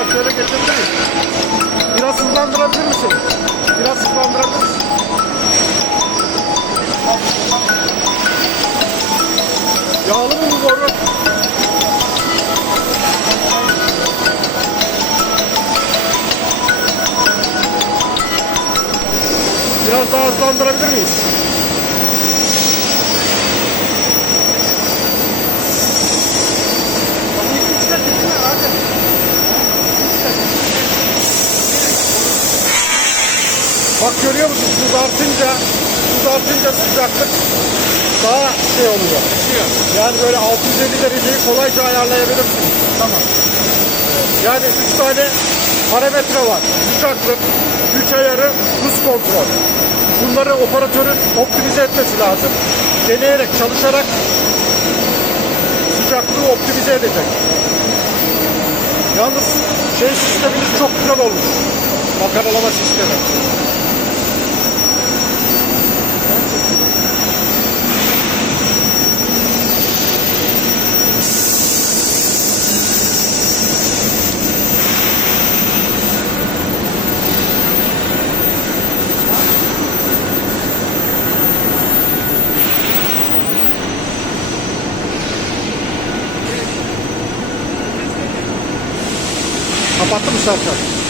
var. Şöyle getirdim. Biraz hızlandırabilir misin? Biraz hızlandırabilir misin? Yağlı mı bu boru? Biraz daha hızlandırabilir miyiz? Bak görüyor musun? Hız artınca, hız artınca sıcaklık daha şey oluyor. Yani böyle 650 dereceyi kolayca ayarlayabilirsin. Tamam. Yani 3 tane parametre var. Sıcaklık, güç ayarı, hız kontrol. Bunları operatörün optimize etmesi lazım. Deneyerek, çalışarak sıcaklığı optimize edecek. Yalnız şey sisteminiz çok güzel olmuş. Makaralama sistemi. Kapattı mı Serkan?